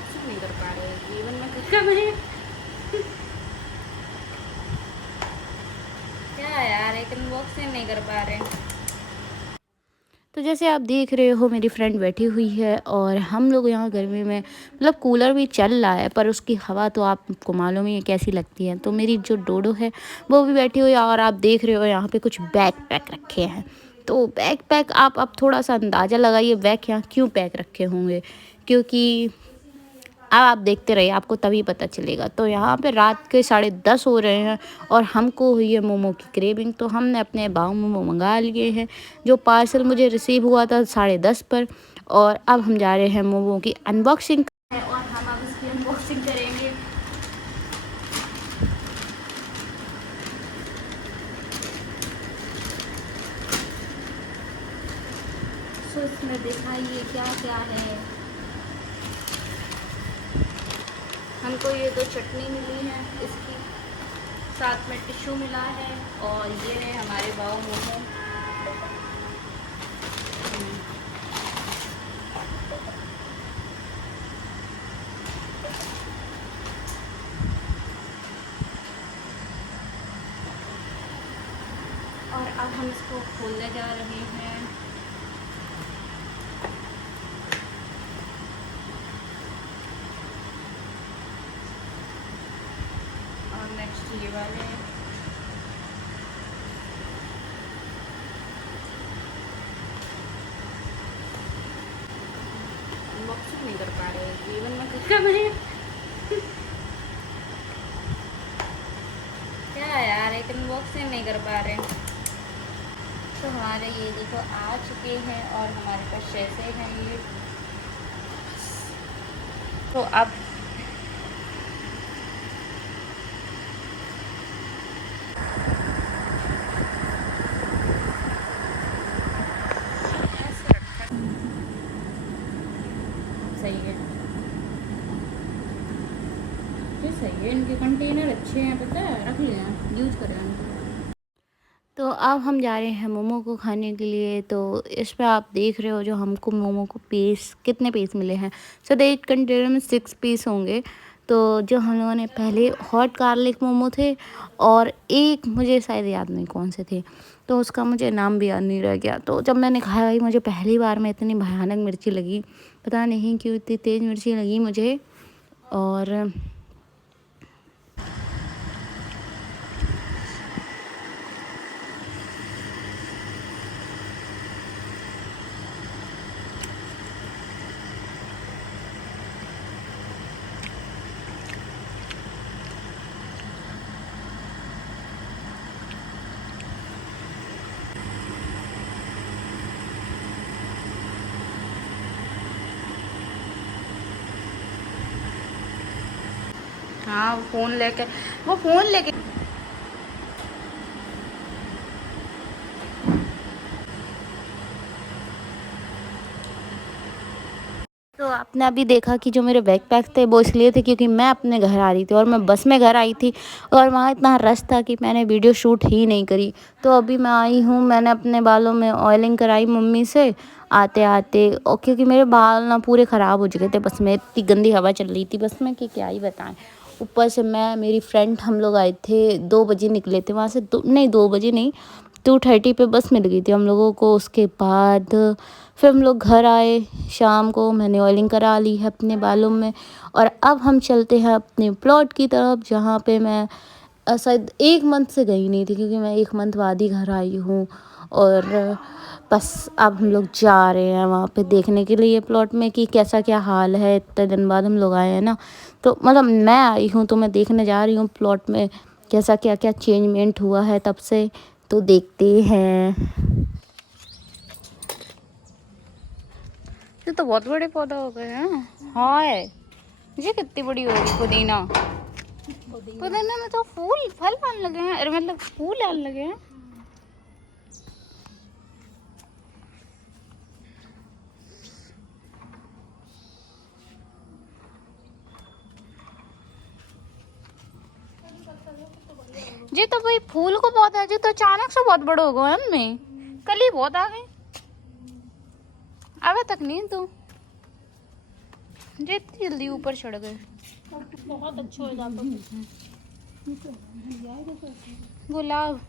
Unboxing नहीं कर पा रहे जीवन में क्या करें। क्या यार, एक अनबॉक्सिंग नहीं कर पा रहे। तो जैसे आप देख रहे हो मेरी फ्रेंड बैठी हुई है और हम लोग यहाँ गर्मी में मतलब कूलर भी चल रहा है पर उसकी हवा तो आपको मालूम ही है कैसी लगती है। तो मेरी जो डोडो है वो भी बैठी हुई है और आप देख रहे हो यहाँ पे कुछ बैग पैक रखे हैं। तो बैग पैक आप अब थोड़ा सा अंदाज़ा लगाइए बैग यहाँ क्यों पैक रखे होंगे, क्योंकि अब आप देखते रहिए आपको तभी पता चलेगा। तो यहाँ पे रात के 10:30 हो रहे हैं और हमको हुई है मोमो की क्रेविंग, तो हमने अपने बाव मोमो मंगा लिए हैं जो पार्सल मुझे रिसीव हुआ था 10:30 पर। और अब हम जा रहे हैं मोमो की अनबॉक्सिंग और हम अब इसकी अनबॉक्सिंग करेंगे। तो इसमें दिखाइए क्या क्या है। हमको ये तो चटनी मिली है इसकी, साथ में टिश्यू मिला है और ये है हमारे बाव मोमो। और अब हम इसको खोलने जा रहे हैं। और नेक्स्ट ये वाले अनबॉक्सिंग नहीं कर पा रहे जीवन में क्या करें। क्या यार, एक अनबॉक्सिंग नहीं कर पा रहे। तो हमारे ये देखो आ चुके हैं और हमारे पास जैसे हैं ये। तो अब सही है, ये सही है, इनके कंटेनर अच्छे हैं, पता है, रख लें यूज करें उनको। तो अब हम जा रहे हैं मोमो को खाने के लिए। तो इस पे आप देख रहे हो जो हमको मोमो को पीस कितने पीस मिले हैं। सो एक कंटेनर में 6 पीस होंगे। तो जो हम लोगों ने पहले हॉट गार्लिक मोमो थे और एक मुझे शायद याद नहीं कौन से थे, तो उसका मुझे नाम भी याद नहीं रह गया। तो जब मैंने खाया भाई मुझे पहली बार में इतनी भयानक मिर्ची लगी, पता नहीं क्यों इतनी तेज़ मिर्ची लगी मुझे। और हाँ, वो फ़ोन लेके तो आपने अभी देखा कि जो मेरे बैकपैक थे वो इसलिए थे क्योंकि मैं अपने घर आ रही थी और मैं बस में घर आई थी और वहाँ इतना रश था कि मैंने वीडियो शूट ही नहीं करी। तो अभी मैं आई हूँ, मैंने अपने बालों में ऑयलिंग कराई मम्मी से आते आते, और क्योंकि मेरे बाल ना पूरे ख़राब हो चुके थे बस में, इतनी गंदी हवा चल रही थी बस में कि क्या ही बताएं। ऊपर से मैं मेरी फ्रेंड हम लोग आए थे 2 बजे निकले थे वहाँ से, 2 बजे नहीं 2:30 पे बस मिल गई थी हम लोगों को। उसके बाद फिर हम लोग घर आए शाम को, मैंने ऑयलिंग करा ली है अपने बालों में। और अब हम चलते हैं अपने प्लॉट की तरफ जहाँ पे मैं शायद 1 मंथ से गई नहीं थी क्योंकि मैं 1 मंथ बाद ही घर आई हूँ। और बस अब हम लोग जा रहे हैं वहाँ पे देखने के लिए प्लॉट में कि कैसा क्या हाल है। इतने दिन बाद हम लोग आए हैं ना, तो मतलब मैं आई हूँ तो मैं देखने जा रही हूँ प्लॉट में कैसा क्या क्या चेंजमेंट हुआ है तब से। तो देखते हैं। ये तो बहुत बड़े पौधा हो गए हैं। हाँ है, ये कितनी बड़ी होगी पुदीना। पुदीना में तो फूल फल आने लगे हैं, अरे मतलब फूल आने लगे हैं। जी तो भाई फूल को पौधा जो तो अचानक से बहुत बड़ा हो गया है में, कल ही बहुत आ गए, अब तक नहीं तो जे इतनी जल्दी ऊपर चढ़ गए। बहुत अच्छा हो जाता। गुलाब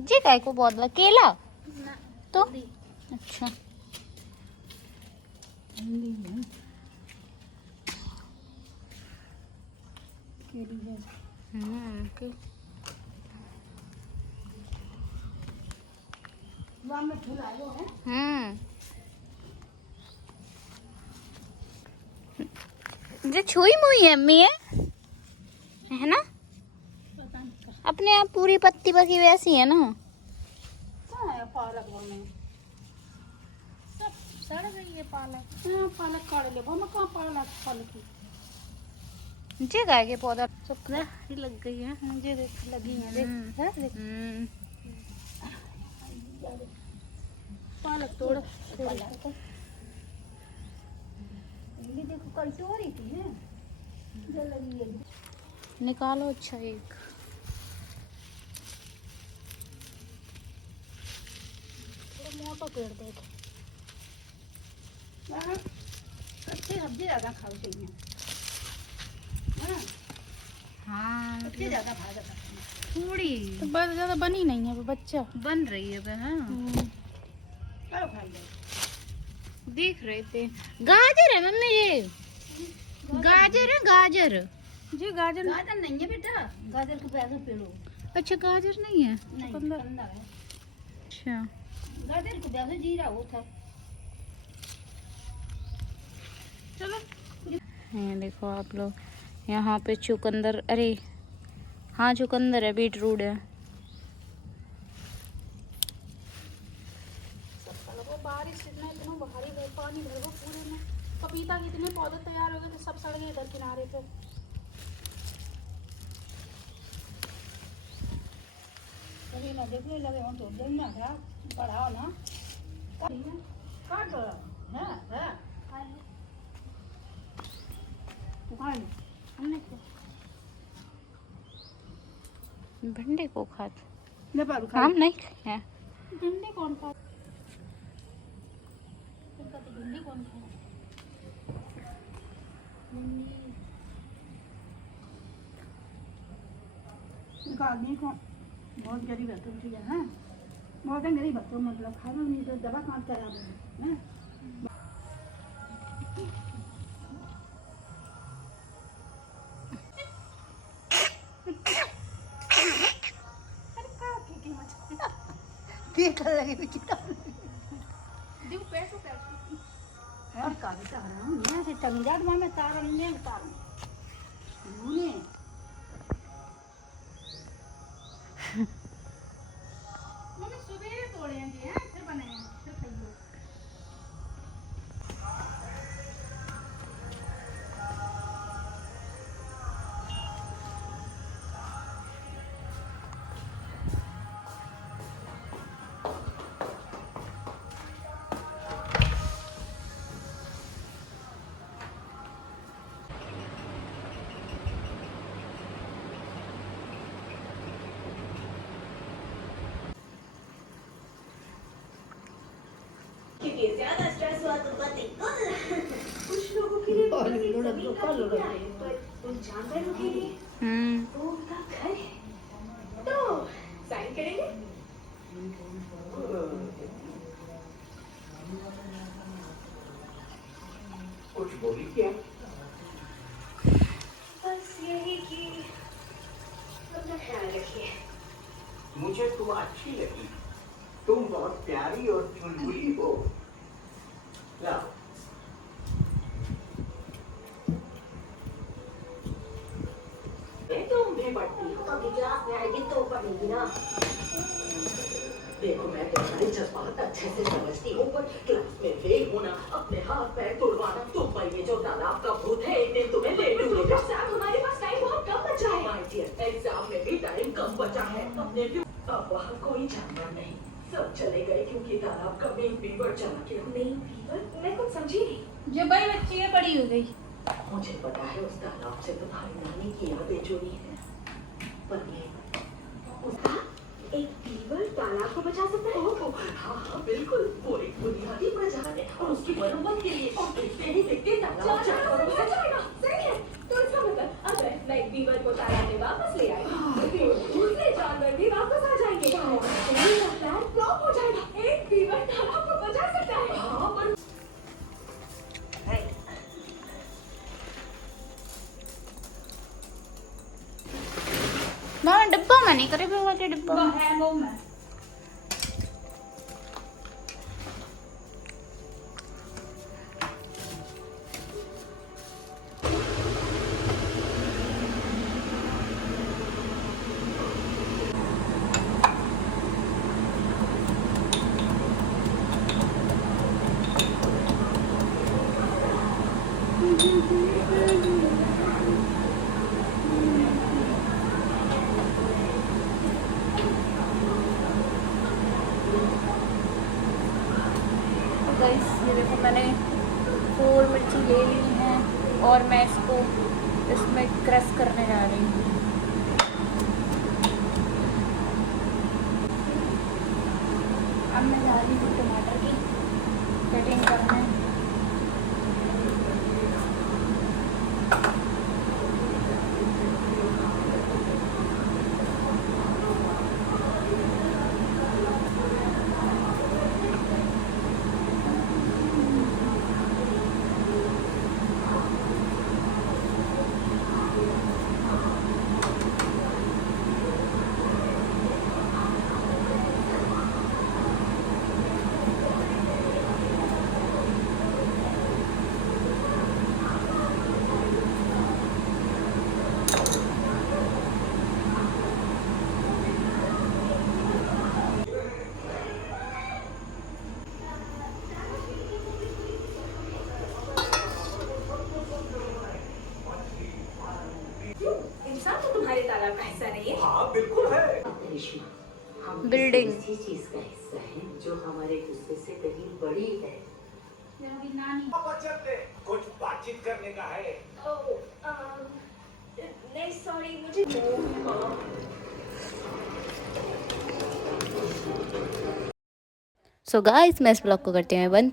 जी काय को पौधा केला तो अच्छा। के जो छुई मुई है अम्मी है ना, अपने आप पूरी पत्ती पकी वैसी है ना। पालक में सब सड़ गई है पालक। पालक काट ले मैं कहाँ पालक फल की जे गाय के पौधा सब लग गई है। मुझे देख लगी है, देख पालक तोड़ देखो कल से हो रही थी है जो लगी है। निकालो अच्छा एक मोटा पेड़ देख। अच्छी सब्जी ज्यादा खाओ चाहिए। हाँ सबसे ज्यादा भाजा थोड़ी तो बस ज्यादा बनी नहीं है वो बच्चा बन रही है हाँ। चलो खाई जाओ। देख रहे थे गाजर है मम्मी, ये गाजर है गाजर जी। गाजर नहीं है बेटा, गाजर के पैसे पेड़ो। अच्छा गाजर नहीं है, नहीं कंदा है। अच्छा गाजर के पैसे जीरा वो था। चलो ये देखो आप लोग, यहाँ पे चुकंदर, अरे हाँ चुकंदर है, बीट रूट है। बारिश इतना भारी पानी भर गया पूरे में। पपीता के इतने पौधे तैयार हो गए तो सब सड़ गए इधर किनारे पे। कभी ना देखने लगे हम तो जलना था बढ़ाओ ना काट दो है हमने भिंडी को खाते हम नहीं है। भिंडी कौन खा भिंडी कौन खा आदमी को बहुत गरीब है तुम ठीक है ना, बहुत गरीब है तो मतलब खाना नहीं तो दवा काम करा है। देख लगे दिव पैसों और काली का हूं मैं से टंगाड़ में तार नहीं तार मुने मम्मी सुबह तोड़े हैं फिर बनाए हैं फिर खाइयो। ज्यादा स्ट्रेस हुआ तो कुछ लोगों के लिए पर उन जानवरों के लिए वो उनका घर है। तो साइन करेंगे। कुछ बोली क्या? बस यही कि अपना ख्याल रखिए। मुझे तुम अच्छी लगी, तुम बहुत प्यारी और चुलबुली हो। लाओ तुम भी पढ़ती हो, कभी क्लास में आएगी तो पढ़ेगी ना। देखो मैं तुम्हारे जज्बात अच्छे से समझती हूँ, पर क्लास में फेल होना, अपने हाथ पैर तोड़वाना, मुंबई में जो तालाब का भूत है एक दिन तुम्हें ले लूंगा। हमारे पास टाइम बहुत कम बचा है। माय डियर, एग्जाम में भी टाइम कम बचा है। अपने अब वहाँ कोई जानवर नहीं, सब चले गए क्योंकि तालाब का मेन बीवर चला गया। Main beaver? मैं कुछ समझी नहीं। जो बड़ी बच्ची है बड़ी हो गई। मुझे पता है उस तालाब से तुम्हारी नानी की यादें जुड़ी है, पर मैं उसका एक बीवर तालाब को बचा सकता है? ओह, हाँ हाँ बिल्कुल, वो एक बुनियादी प्रजाति है और उसकी मरम्मत के लिए और देखते ही देखते तालाब जानवरों से जाएगा। सही है, तो इसका मतलब अगर मैं एक बीवर को तालाब में वापस ले आई तो दूसरे जानवर भी वापस आ जाएंगे और मेरा प्लान फ्लॉप हो जाएगा। एक बीवर तालाब को बचा सकता है। हाँ पर मामा डिब्बा में नहीं करे बाबा के डिब्बा में। है वो मैं गाइस ये देखो मैंने 4 मिर्ची ले ली हैं और मैं इसको इसमें क्रश करने जा रही हूँ। अब मैं जा रही हूँ टमाटर की कटिंग करने। इंसान तो तुम्हारे तालाब का हिस्सा नहीं है। हाँ बिल्कुल है। करिश्मा, हम बिल्डिंग। किसी चीज का हिस्सा है जो हमारे गुस्से से कहीं बड़ी है। मेरी नानी बचत दे, कुछ बातचीत करने का है। नहीं सॉरी मुझे सो गाइस मैं इस ब्लॉग को करते हैं बंद।